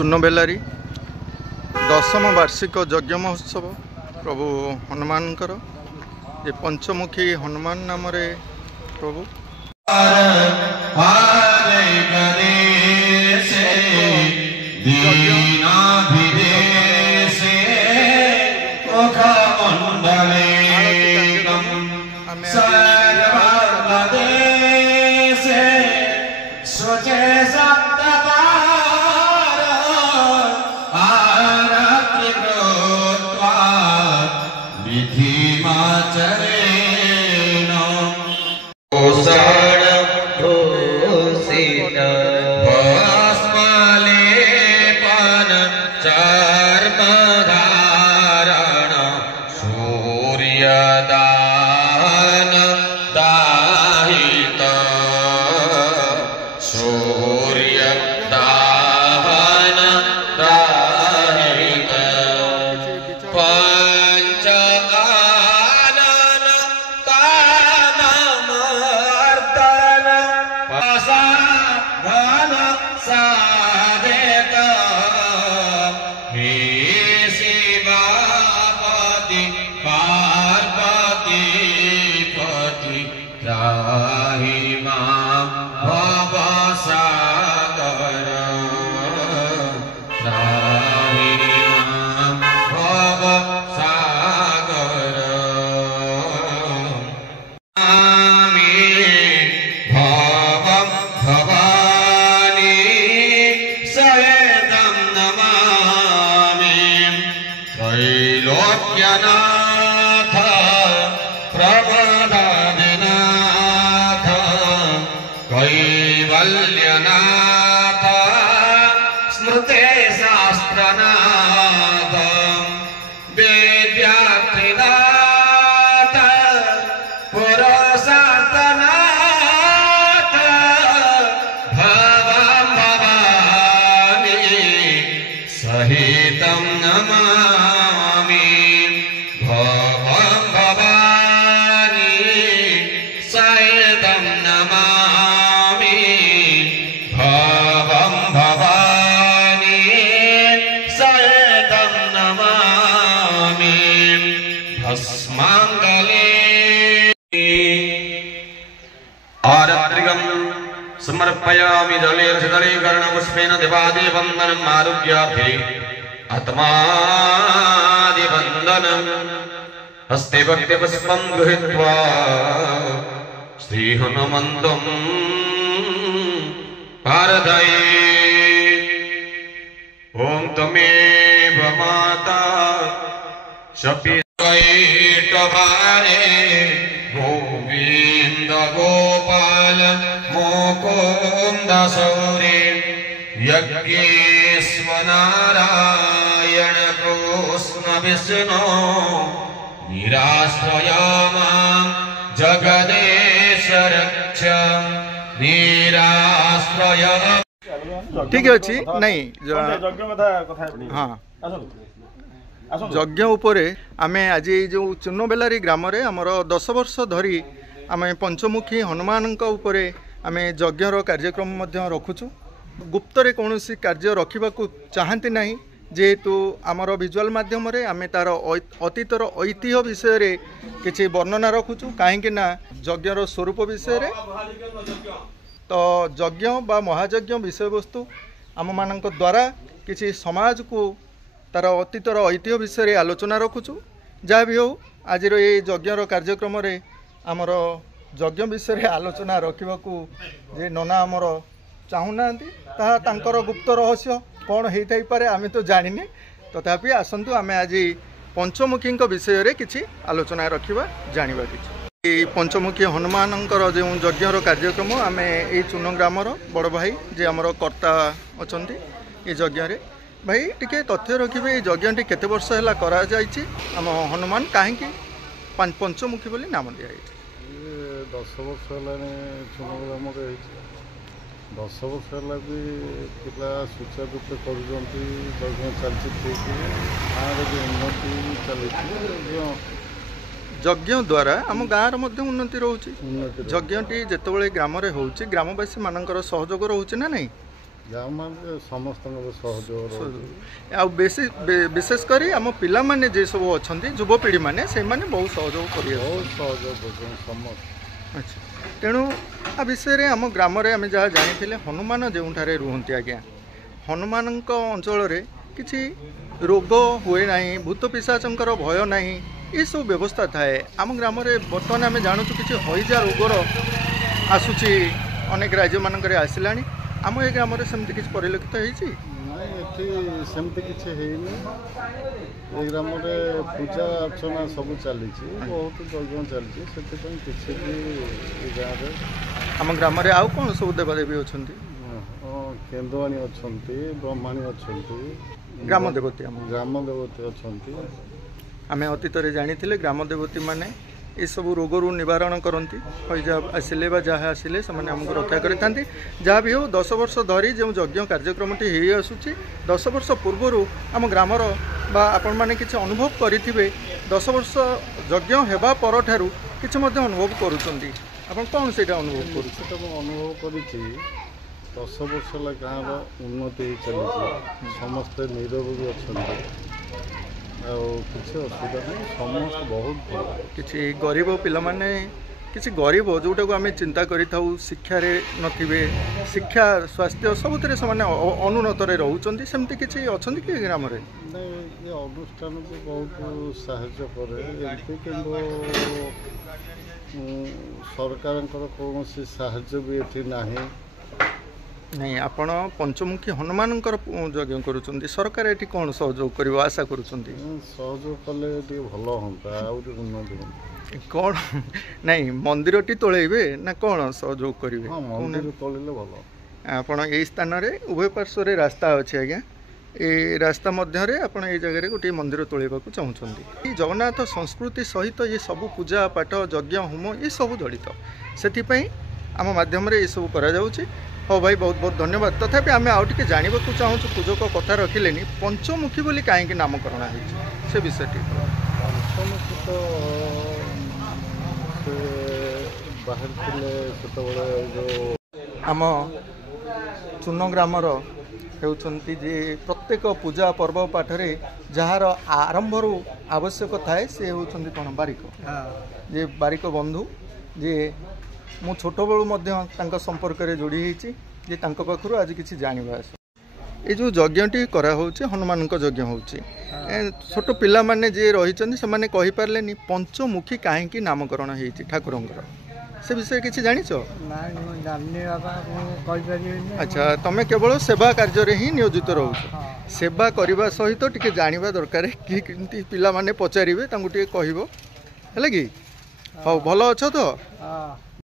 चुन्नबेलारी 10ମ वार्षिक यज्ञ महोत्सव प्रभु हनुमानकर ये पंचमुखी हनुमान नाम रे प्रभु कैवल्यनाथ स्मृते शास्त्रनाथ वेद्यात्रिनाथ पुरुषार्थनाथ भवं भवानी सहितं नमामि भवं भवानी सहितं नमामि भवं भवानी सहितं नमामि भस्मांगले आरत्रिकं समर्पयामि जलेन शीतलीकरणपुष्पेन देवादिवन्दनम् आरोग्यार्थे आत्मादिवन्दनम् हस्ते भक्तिपुष्पं गृहीत्वा श्रीहनुमन्तं प्रार्थये। ॐ त्वमेव माता शपीटभारे गोविन्द गोपाल मुकुन्द शौरे यज्ञेश्वनारायण कृष्ण विष्णु निराश्रय मां जगदेश रक्ष निराश्रय। ठीक अच्छी नहीं हाँ यज्ञ उपरे आमे आज जो चुन्नबेलारी ग्राम रे हमर 10 वर्ष धरी आमे पंचमुखी हनुमान उपरे आमे यज्ञर कार्यक्रम मध्य रखुचु। गुप्तरे कौन कार्य रखा चाहती नहीं जेहेतु आमर विजुअल माध्यम रे आमे तार अतीतर ऐतिह्य विषय रे किछि वर्णना रखुचु कहीं यज्ञर स्वरूप विषय रे। तो यज्ञ बा महायज्ञ विषय वस्तु आम मानक द्वारा किछि समाज को तार अतीतर ऐतिह्य विषय रे आलोचना रखुचु। जहाँ भी हो आज ये यज्ञर कार्यक्रम रे आमर यज्ञ विषय रे आलोचना रखा जे नना आमर चाहूना तांकर गुप्त रहस्य कौन होता पारे आम तो जानिने तथापि आसतु आम आज पंचमुखी विषय रे किछि आलोचना रखा जानिबा किछि। पंचमुखी हनुमानंकर जो यज्ञर कार्यक्रम आम ये चुन ग्रामर बड़ भाई जे आमर कर्ता अछंती ये यज्ञ रे भाई टिके तथ्य रखिए यज्ञ केते वर्ष है करा जायछि आम हनुमान कहीं पंचमुखी बोली नाम दिया 10 वर्ष है चुन ग्राम 10 वर्ष है भी पिला सुचारूपे कर चलती ठीक गाँव भी उन्नति चली यज्ञ द्वारा आम गाँव उन्नति रोचे। यज्ञटी जितेबाला ग्राम होची ग्रामवासी मानकर सहयोग रोचे ना नहीं ଗାଁମାନେ ସମସ୍ତଙ୍କର ସହଯୋଗ ରହୁଛି। ଆଉ ବିଶେଷ କରି ଆମ ପିଲାମାନେ ଯେ ସବୁ ଅଛନ୍ତି ଯୁବପିଢ଼ିମାନେ ସେମାନେ ବହୁତ ସହଯୋଗ କରିବାକୁ ବହୁତ ସହଯୋଗ କରୁଛନ୍ତି ସମସ୍ତେ। ଆଚ୍ଛା, ତେଣୁ ଆ ବିଷୟରେ ଆମ ଗ୍ରାମରେ ଆମେ ଯାହା ଜାଣିଥିଲେ ହନୁମାନ ଯେଉଁଠାରେ ରୁହନ୍ତି ଆଜ୍ଞା, ହନୁମାନଙ୍କ ଅଞ୍ଚଳରେ କିଛି ରୋଗ ହୁଏ ନାହିଁ, ଭୂତ ପିଶାଚଙ୍କର ଭୟ ନାହିଁ, ଏସବୁ ବ୍ୟବସ୍ଥା ଥାଏ। ଆମ ଗ୍ରାମରେ ବର୍ତ୍ତମାନ ଆମେ ଜାଣୁଛୁ କିଛି ହଇଜା ରୋଗର ଆସୁଛି, ଅନେକ ରାଜ୍ୟମାନଙ୍କରେ ଆସିଲାଣି। ଆମ ଏ ଗ୍ରାମରେ ସେମିତି କିଛି ପରିଲକ୍ଷିତ ହେଇଛି? ନାଇଁ, ଏଠି ସେମିତି କିଛି ହେଇନି। ଏ ଗ୍ରାମରେ ପୂଜା ଅର୍ଚ୍ଚନା ସବୁ ଚାଲିଛି, ବହୁତ ଯଜ୍ଞ ଚାଲିଛି, ସେଥିପାଇଁ କିଛି ବି ଏ ଗାଁରେ। ଆମ ଗ୍ରାମରେ ଆଉ କ'ଣ ସବୁ ଦେବାଦେବୀ ଅଛନ୍ତି? କେନ୍ଦୁଆଣୀ ଅଛନ୍ତି, ବ୍ରହ୍ମାଣୀ ଅଛନ୍ତି, ଗ୍ରାମ ଦେବତୀ ଆମ ଗ୍ରାମ ଦେବତୀ ଅଛନ୍ତି। ଆମେ ଅତୀତରେ ଜାଣିଥିଲେ ଗ୍ରାମ ଦେବତୀମାନେ ଏସବୁ ରୋଗରୁ ନିବାରଣ କରନ୍ତି। ହଇଜା ଆସିଲେ ବା ଯାହା ଆସିଲେ ସେମାନେ ଆମକୁ ରକ୍ଷା କରିଥାନ୍ତି। ଯାହା ବି ହେଉ 10 ବର୍ଷ ଧରି ଯେଉଁ ଯଜ୍ଞ କାର୍ଯ୍ୟକ୍ରମଟି ହେଇ ଆସୁଛି, 10 ବର୍ଷ ପୂର୍ବରୁ ଆମ ଗ୍ରାମର ବା ଆପଣମାନେ କିଛି ଅନୁଭବ କରିଥିବେ, 10 ବର୍ଷ ଯଜ୍ଞ ହେବା ପରଠାରୁ କିଛି ମଧ୍ୟ ଅନୁଭବ କରୁଛନ୍ତି। ଆପଣ କ'ଣ ସେଇଟା ଅନୁଭବ କରୁଛନ୍ତି? ସେଟା ମୁଁ ଅନୁଭବ କରିଛି। 10 ବର୍ଷ ହେଲା ଗାଁର ଉନ୍ନତି ହେଇ ଚାଲିଛି, ସମସ୍ତେ ନିରୋଗୀ ଅଛନ୍ତି, ଆଉ କିଛି ଅସୁବିଧା ନାହିଁ, ସମସ୍ତେ ବହୁତ ଭଲ। କିଛି ଗରିବ ପିଲାମାନେ, କିଛି ଗରିବ ଯେଉଁଟାକୁ ଆମେ ଚିନ୍ତା କରିଥାଉ ଶିକ୍ଷାରେ ନଥିବେ, ଶିକ୍ଷା ସ୍ୱାସ୍ଥ୍ୟ ସବୁଥିରେ ସେମାନେ ଅନୁନ୍ନତରେ ରହୁଛନ୍ତି, ସେମିତି କିଛି ଅଛନ୍ତି କି ଗ୍ରାମରେ? ନାଇଁ, ଏ ଅନୁଷ୍ଠାନକୁ ବହୁତ ସାହାଯ୍ୟ କରେ ଏମିତି, କିନ୍ତୁ ସରକାରଙ୍କର କୌଣସି ସାହାଯ୍ୟ ବି ଏଠି ନାହିଁ। ନାଇଁ, ଆପଣ ପଞ୍ଚମୁଖୀ ହନୁମାନଙ୍କର ଯଜ୍ଞ କରୁଛନ୍ତି, ସରକାର ଏଠି କ'ଣ ସହଯୋଗ କରିବ ଆଶା କରୁଛନ୍ତି? ସହଯୋଗ କଲେ ଟିକେ ଭଲ ହୁଅନ୍ତା, ଆହୁରି ଉନ୍ନତି ହୁଅନ୍ତା। କ'ଣ ନାଇଁ, ମନ୍ଦିରଟି ତୋଳେଇବେ ନା କ'ଣ ସହଯୋଗ କରିବେ? ହଁ, ମନ୍ଦିର ତୋଳିଲେ ଭଲ। ଆପଣ ଏଇ ସ୍ଥାନରେ ଉଭୟ ପାର୍ଶ୍ୱରେ ରାସ୍ତା ଅଛି ଆଜ୍ଞା, ଏ ରାସ୍ତା ମଧ୍ୟରେ ଆପଣ ଏଇ ଜାଗାରେ ଗୋଟିଏ ମନ୍ଦିର ତୋଳିବାକୁ ଚାହୁଁଛନ୍ତି। ଏଇ ଜଗନ୍ନାଥ ସଂସ୍କୃତି ସହିତ ଏ ସବୁ ପୂଜା ପାଠ ଯଜ୍ଞ ହୋମ ଏସବୁ ଜଡ଼ିତ, ସେଥିପାଇଁ ଆମ ମାଧ୍ୟମରେ ଏସବୁ କରାଯାଉଛି। ହଉ ଭାଇ, ବହୁତ ବହୁତ ଧନ୍ୟବାଦ। ତଥାପି ଆମେ ଆଉ ଟିକେ ଜାଣିବାକୁ ଚାହୁଁଛୁ, ପୂଜକ କଥା ରଖିଲେନି, ପଞ୍ଚମୁଖୀ ବୋଲି କାହିଁକି ନାମକରଣ ହେଇଛି ସେ ବିଷୟଟି? ପଞ୍ଚମୁଖୀ ତ ସେ ବାହାରିଥିଲେ ସେତେବେଳେ ଯେଉଁ ଆମ ଚୂନ ଗ୍ରାମର ହେଉଛନ୍ତି ଯେ ପ୍ରତ୍ୟେକ ପୂଜା ପର୍ବ ପାଠରେ ଯାହାର ଆରମ୍ଭରୁ ଆବଶ୍ୟକ ଥାଏ ସେ ହେଉଛନ୍ତି କ'ଣ ବାରିକ, ଯେ ବାରିକ ବନ୍ଧୁ, ଯେ ମୁଁ ଛୋଟବେଳୁ ମଧ୍ୟ ତାଙ୍କ ସମ୍ପର୍କରେ ଯୋଡ଼ି ହେଇଛି, ଯେ ତାଙ୍କ ପାଖରୁ ଆଜି କିଛି ଜାଣିବା ଆସ। ଏ ଯେଉଁ ଯଜ୍ଞଟି କରାହେଉଛି, ହନୁମାନଙ୍କ ଯଜ୍ଞ ହେଉଛି, ଛୋଟ ପିଲାମାନେ ଯିଏ ରହିଛନ୍ତି ସେମାନେ କହିପାରିଲେନି ପଞ୍ଚମୁଖୀ କାହିଁକି ନାମକରଣ ହେଇଛି ଠାକୁରଙ୍କର, ସେ ବିଷୟରେ କିଛି ଜାଣିଛ? ଆଚ୍ଛା, ତମେ କେବଳ ସେବା କାର୍ଯ୍ୟରେ ହିଁ ନିୟୋଜିତ ରହୁଛ। ସେବା କରିବା ସହିତ ଟିକେ ଜାଣିବା ଦରକାର, କି କେମିତି ପିଲାମାନେ ପଚାରିବେ ତାଙ୍କୁ ଟିକେ କହିବ, ହେଲା କି? ହଉ, ଭଲ ଅଛ ତ?